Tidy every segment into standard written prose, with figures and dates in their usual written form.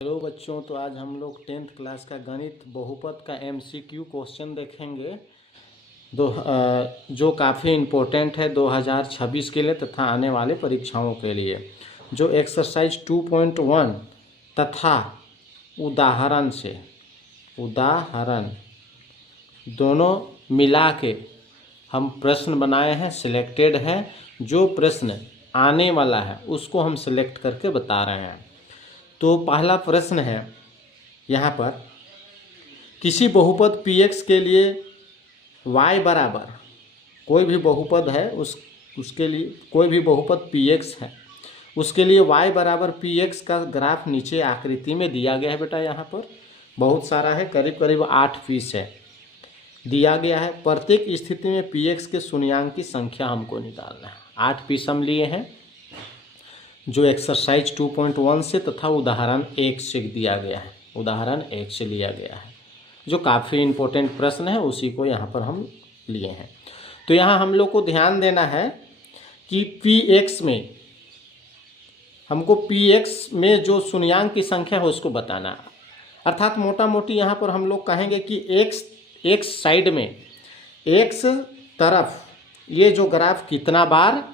Hello बच्चों, तो आज हम लोग 10th क्लास का गणित बहुपद का MCQ क्वेश्चन देखेंगे जो काफ़ी इम्पोर्टेंट है 2026 के लिए तथा आने वाले परीक्षाओं के लिए। जो एक्सरसाइज 2.1 तथा उदाहरण दोनों मिला के हम प्रश्न बनाए हैं, सिलेक्टेड है। जो प्रश्न आने वाला है उसको हम सिलेक्ट करके बता रहे हैं। तो पहला प्रश्न है यहाँ पर, किसी बहुपद px के लिए y बराबर कोई भी बहुपद है उसके लिए कोई भी बहुपद px है, उसके लिए y बराबर px का ग्राफ नीचे आकृति में दिया गया है। बेटा यहाँ पर बहुत सारा है, करीब करीब 8 पीस है दिया गया है। प्रत्येक स्थिति में px के शून्याङ्क की संख्या हमको निकालना है। 8 पीस हम लिए हैं जो एक्सरसाइज 2.1 से तथा उदाहरण 1 से दिया गया है, उदाहरण 1 से लिया गया है। जो काफ़ी इम्पोर्टेंट प्रश्न है उसी को यहाँ पर हम लिए हैं। तो यहाँ हम लोग को ध्यान देना है कि px में हमको px में जो शून्याङ्क की संख्या है उसको बताना है। अर्थात मोटा मोटी यहाँ पर हम लोग कहेंगे कि x साइड में x तरफ ये जो ग्राफ कितना बार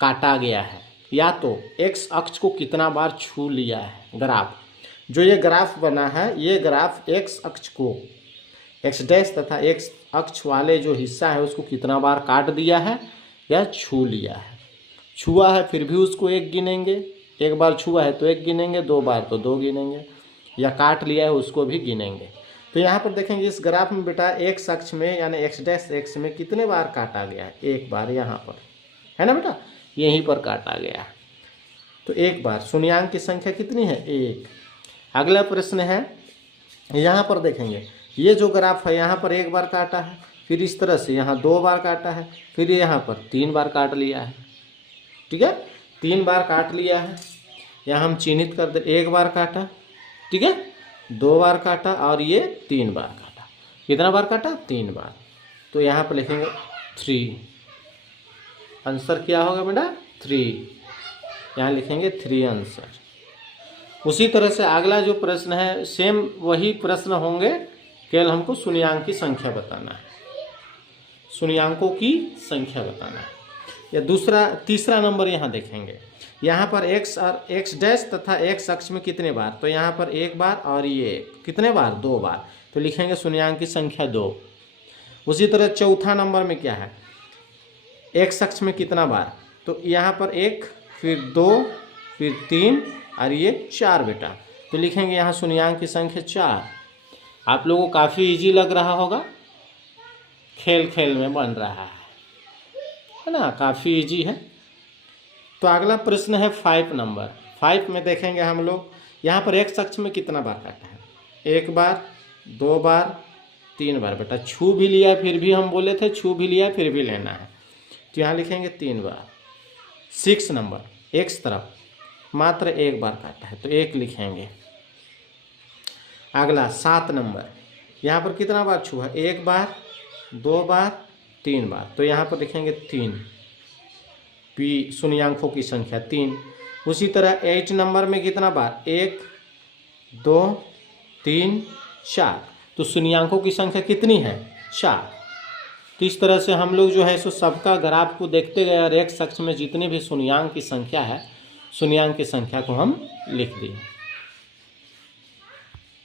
काटा गया है, या तो x अक्ष को कितना बार छू लिया है। ग्राफ जो ये ग्राफ बना है, ये ग्राफ x अक्ष को x डैश तथा x अक्ष वाले जो हिस्सा है उसको कितना बार काट दिया है या छू लिया है। छुआ है फिर भी उसको 1 गिनेंगे, एक बार छुआ है तो 1 गिनेंगे, 2 बार तो 2 गिनेंगे, या काट लिया है उसको भी गिनेंगे। तो यहाँ पर देखेंगे इस ग्राफ में बेटा x अक्ष में यानी x डैश x में कितने बार काटा गया है। 1 बार यहाँ पर है ना बेटा, यहीं पर काटा गया है। तो 1 बार शून्याङ्क की संख्या कितनी है, 1। अगला प्रश्न है, यहाँ पर देखेंगे ये जो ग्राफ है यहाँ पर 1 बार काटा है, फिर इस तरह से यहाँ 2 बार काटा है, फिर यहाँ पर 3 बार काट लिया है। ठीक है, 3 बार काट लिया है। यहाँ हम चिन्हित कर दे, 1 बार काटा, ठीक है, 2 बार काटा और ये 3 बार काटा। कितना बार काटा, 3 बार। तो यहाँ पर लिखेंगे 3। आंसर क्या होगा बेटा, 3। यहाँ लिखेंगे 3 आंसर। उसी तरह से अगला जो प्रश्न है सेम वही प्रश्न होंगे, केवल हमको शून्याङ्क की संख्या बताना है, शून्याङ्कों की संख्या बताना है। या तीसरा नंबर यहाँ देखेंगे, यहाँ पर x और x डैश तथा x अक्ष में कितने बार, तो यहाँ पर 1 बार और ये कितने बार, 2 बार। तो लिखेंगे शून्याङ्क की संख्या 2। उसी तरह चौथा नंबर में क्या है, x अक्ष में कितना बार, तो यहाँ पर 1 फिर 2 फिर 3 और ये 4 बेटा। तो लिखेंगे यहाँ शून्याङ्क की संख्या 4। आप लोगों को काफ़ी इजी लग रहा होगा, खेल में बन रहा है ना, काफ़ी इजी है। तो अगला प्रश्न है 5 नंबर। 5 में देखेंगे हम लोग यहाँ पर x अक्ष में कितना बार काटा है, 1 बार 2 बार 3 बार। बेटा छू भी लिया फिर भी हम बोले थे छू भी लिया फिर भी लेना है, तो यहाँ लिखेंगे 3 बार। 6 नंबर, x तरफ मात्र 1 बार काटा है तो 1 लिखेंगे। अगला 7 नंबर, यहाँ पर कितना बार छुआ है, 1 बार 2 बार 3 बार। तो यहाँ पर लिखेंगे 3, p शून्याङ्कों की संख्या 3। उसी तरह 8 नंबर में कितना बार, 1 2 3 4। तो शून्याङ्कों की संख्या कितनी है, 4। तो इस तरह से हम लोग जो है सो सबका ग्राफ को देखते गए और x अक्ष में जितने भी शून्याङ्क की संख्या है, शून्याङ्क की संख्या को हम लिख दिए।